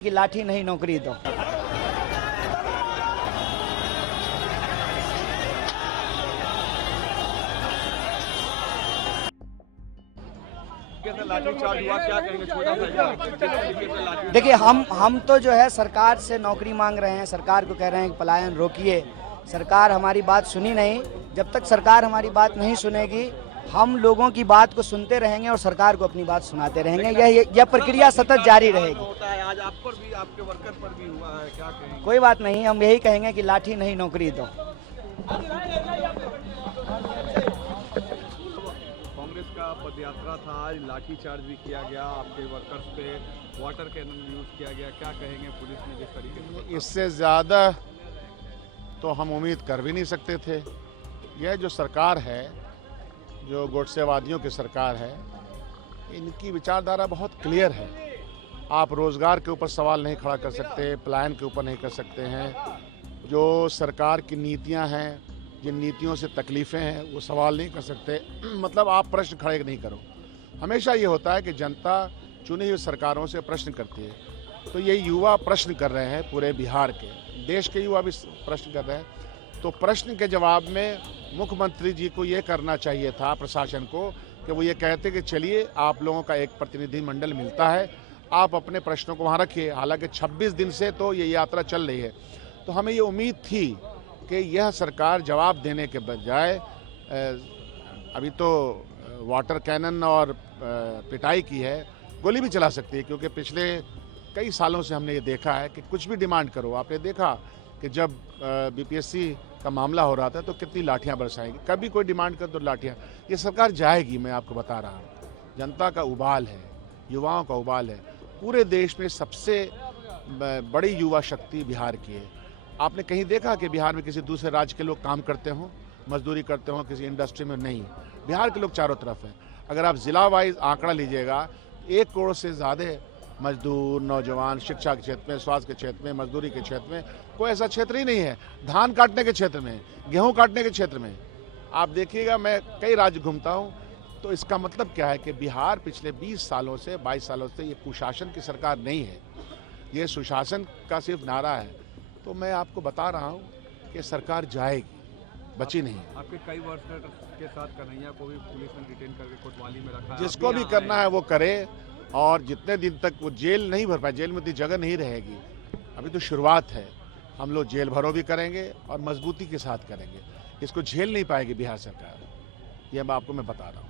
कि लाठी नहीं नौकरी दो। लाठीचार्ज हुआ, क्या कहेंगे? छोटा सा देखिए, हम तो जो है सरकार से नौकरी मांग रहे हैं, सरकार को कह रहे हैं कि पलायन रोकिए। सरकार हमारी बात सुनी नहीं। जब तक सरकार हमारी बात नहीं सुनेगी, हम लोगों की बात को सुनते रहेंगे और सरकार को अपनी बात सुनाते रहेंगे। यह प्रक्रिया सतत जारी रहेगी। आज आप पर भी, आपके वर्कर पर भी हुआ है, क्या कहेंगे? कोई बात नहीं, हम यही कहेंगे कि लाठी नहीं नौकरी दो। कांग्रेस का पदयात्रा था, आज लाठीचार्ज भी किया गया, आपके वर्कर्स पे वाटर कैनन यूज किया गया, क्या कहेंगे पुलिस ने जिस तरीके से? इससे ज़्यादा तो हम उम्मीद कर भी नहीं सकते थे। यह जो सरकार है, जो गोडसेवादियों की सरकार है, इनकी विचारधारा बहुत क्लियर है। आप रोज़गार के ऊपर सवाल नहीं खड़ा कर सकते, पलायन के ऊपर नहीं कर सकते हैं। जो सरकार की नीतियां हैं, जिन नीतियों से तकलीफ़ें हैं, वो सवाल नहीं कर सकते। मतलब आप प्रश्न खड़े नहीं करो। हमेशा ये होता है कि जनता चुनी हुई सरकारों से प्रश्न करती है। तो ये युवा प्रश्न कर रहे हैं, पूरे बिहार के, देश के युवा भी प्रश्न कर रहे हैं। तो प्रश्न के जवाब में मुख्यमंत्री जी को ये करना चाहिए था, प्रशासन को, कि वो ये कहते कि चलिए आप लोगों का एक प्रतिनिधिमंडल मिलता है, आप अपने प्रश्नों को वहाँ रखिए। हालांकि 26 दिन से तो ये यात्रा चल रही है। तो हमें ये उम्मीद थी कि यह सरकार जवाब देने के बजाय अभी तो वाटर कैनन और पिटाई की है, गोली भी चला सकती है। क्योंकि पिछले कई सालों से हमने ये देखा है कि कुछ भी डिमांड करो, आपने देखा कि जब बीपीएससी का मामला हो रहा था तो कितनी लाठियां बरसाएंगी। कभी कोई डिमांड कर तो लाठियां। ये सरकार जाएगी, मैं आपको बता रहा हूँ। जनता का उबाल है, युवाओं का उबाल है। पूरे देश में सबसे बड़ी युवा शक्ति बिहार की है। आपने कहीं देखा कि बिहार में किसी दूसरे राज्य के लोग काम करते हों, मजदूरी करते हों किसी इंडस्ट्री में? नहीं, बिहार के लोग चारों तरफ हैं। अगर आप ज़िला वाइज आंकड़ा लीजिएगा, 1 करोड़ से ज़्यादा मजदूर, नौजवान, शिक्षा के क्षेत्र में, स्वास्थ्य के क्षेत्र में, मजदूरी के क्षेत्र में, कोई ऐसा क्षेत्र ही नहीं है। धान काटने के क्षेत्र में, गेहूं काटने के क्षेत्र में, आप देखिएगा, मैं कई राज्य घूमता हूं। तो इसका मतलब क्या है कि बिहार पिछले 20 सालों से, 22 सालों से ये कुशासन की सरकार नहीं है, ये सुशासन का सिर्फ नारा है। तो मैं आपको बता रहा हूँ कि सरकार जाएगी, बची नहीं। आपके कई वर्कर्स के साथ कन्हैया को भी पुलिस ने डिटेन करके कोतवाली में रखा है। जिसको भी करना है वो करे, और जितने दिन तक वो जेल नहीं भर पाए, जेल में इतनी जगह नहीं रहेगी। अभी तो शुरुआत है। हम लोग जेल भरो भी करेंगे और मजबूती के साथ करेंगे। इसको झेल नहीं पाएगी बिहार सरकार, ये मैं आपको बता रहा हूँ।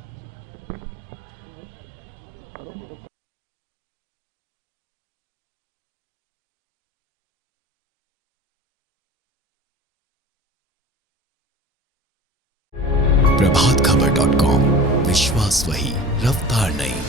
प्रभातखबर.com, विश्वास वही, रफ्तार नहीं।